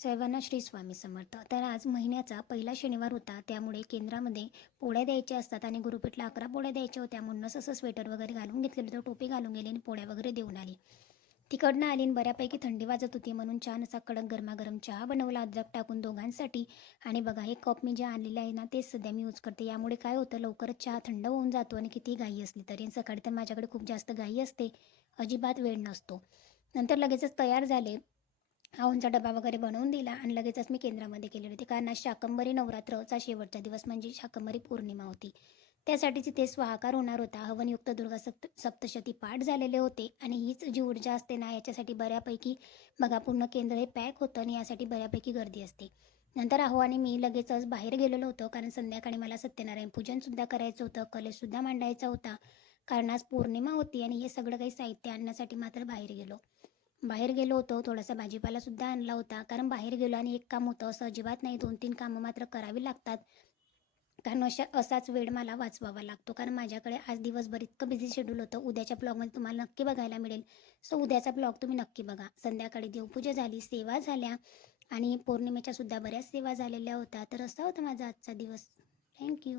सर्वांना श्री स्वामी समर्थ. तर आज महिन्याचा पहिला शनिवार होता, त्यामुळे केंद्रामध्ये पोळ्या द्यायच्या असतात आणि गुरुपीठला 11 पोळ्या द्यायच्या होत्या. म्हणूनच असं स्वेटर वगैरे घालून घेतलेलं होतं, टोपी घालून गेली आणि पोळ्या वगैरे देऊन आली. तिकडनं आली आणि बऱ्यापैकी थंडी वाजत होती, म्हणून छान असा कडक गरमागरम चहा बनवला अद्रक टाकून दोघांसाठी. आणि बघा, हे कप मी जे आणलेले आहे ना, तेच सध्या मी यूज करते. यामुळे काय होतं, लवकरच चहा थंड होऊन जातो आणि किती घाई असली तरी. सकाळी तर माझ्याकडे खूप जास्त घाई असते, अजिबात वेळ नसतो. नंतर लगेचच तयार झाले, आऊंचा डबा वगैरे बनवून दिला आणि लगेचच मी केंद्रामध्ये गेलेले होते, कारण आज शाकंभरी नवरात्रचा शेवटचा दिवस म्हणजे शाकंभरी पौर्णिमा होती. त्यासाठीच इथे स्वाहाकार होणार होता. हवनयुक्त दुर्गा सप्तशती पाठ झालेले होते आणि हीच जी ऊर्जा असते ना, याच्यासाठी बऱ्यापैकी बघा, पूर्ण केंद्र हे पॅक होतं आणि यासाठी बऱ्यापैकी गर्दी असते. नंतर आहो आणि मी लगेचच बाहेर गेलेलो होतो, कारण संध्याकाळी मला सत्यनारायण पूजनसुद्धा करायचं होतं, कलशसुद्धा मांडायचा होता, कारण आज पौर्णिमा होती. आणि हे सगळं काही साहित्य आणण्यासाठी मात्र बाहेर गेलो होतो. थोडासा भाजीपालासुद्धा आणला होता, कारण बाहेर गेलो आणि एक काम होतं असं अजिबात नाही, 2-3 कामं मात्र करावी लागतात. कारण असाच वेळ मला वाचवावा लागतो, कारण माझ्याकडे आज दिवसभर इतकं बिझी शेड्यूल होतं. उद्याच्या ब्लॉगमध्ये तुम्हाला नक्की बघायला मिळेल. सो उद्याचा ब्लॉग तुम्ही नक्की बघा. संध्याकाळी देवपूजा झाली, सेवा झाल्या आणि पौर्णिमेच्या सुद्धा बऱ्याच सेवा झालेल्या होत्या. तर असा होता माझा आजचा दिवस. थँक्यू.